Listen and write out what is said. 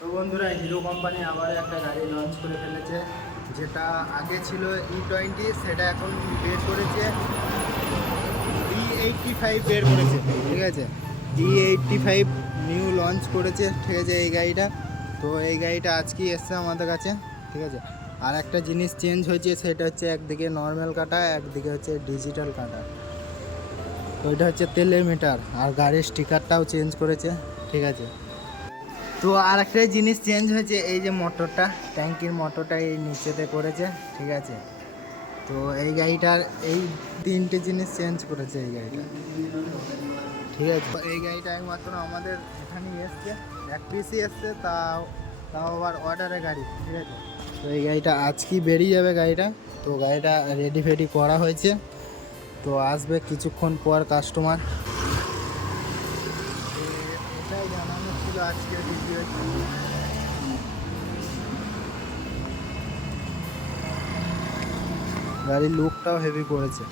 তো বন্ধুরা, hero company আবার একটা গাড়ি লঞ্চ করে ফেলেছে। যেটা আগে ছিল E20, সেটা এখন E85 বের করেছে। ঠিক আছে, E85 নিউ লঞ্চ করেছে। ঠিক আছে, এই গাড়িটা। তো এই গাড়িটা আজকেই এসছে আমাদের কাছে। ঠিক আছে, আর একটা জিনিস চেঞ্জ হয়েছে, সেটা হচ্ছে একদিকে নর্মাল কাটা, একদিকে হচ্ছে ডিজিটাল কাটা। তো এটা হচ্ছে তেলের মিটার, আর গাড়ির স্টিকারটাও চেঞ্জ করেছে। ঠিক আছে, তো আর একটা জিনিস চেঞ্জ হয়েছে, এই যে মোটরটা, ট্যাঙ্কির মোটরটা এই নিচেতে করেছে। ঠিক আছে, তো এই গাড়িটার এই তিনটে জিনিস চেঞ্জ করেছে এই গাড়িটা। ঠিক আছে, এই গাড়িটা একমাত্র আমাদের এখানেই এসছে, এক পিসই এসছে, তাও তাও আবার অর্ডারের গাড়ি। ঠিক আছে, তো এই গাড়িটা আজকেই বেরিয়ে যাবে গাড়িটা। তো গাড়িটা রেডি ফেডি করা হয়েছে, তো আসবে কিছুক্ষণ পর কাস্টমার। এটাই জানানো ছিল আজকের ভিডিও। গাড়ির লুকটাও হেভি করেছে।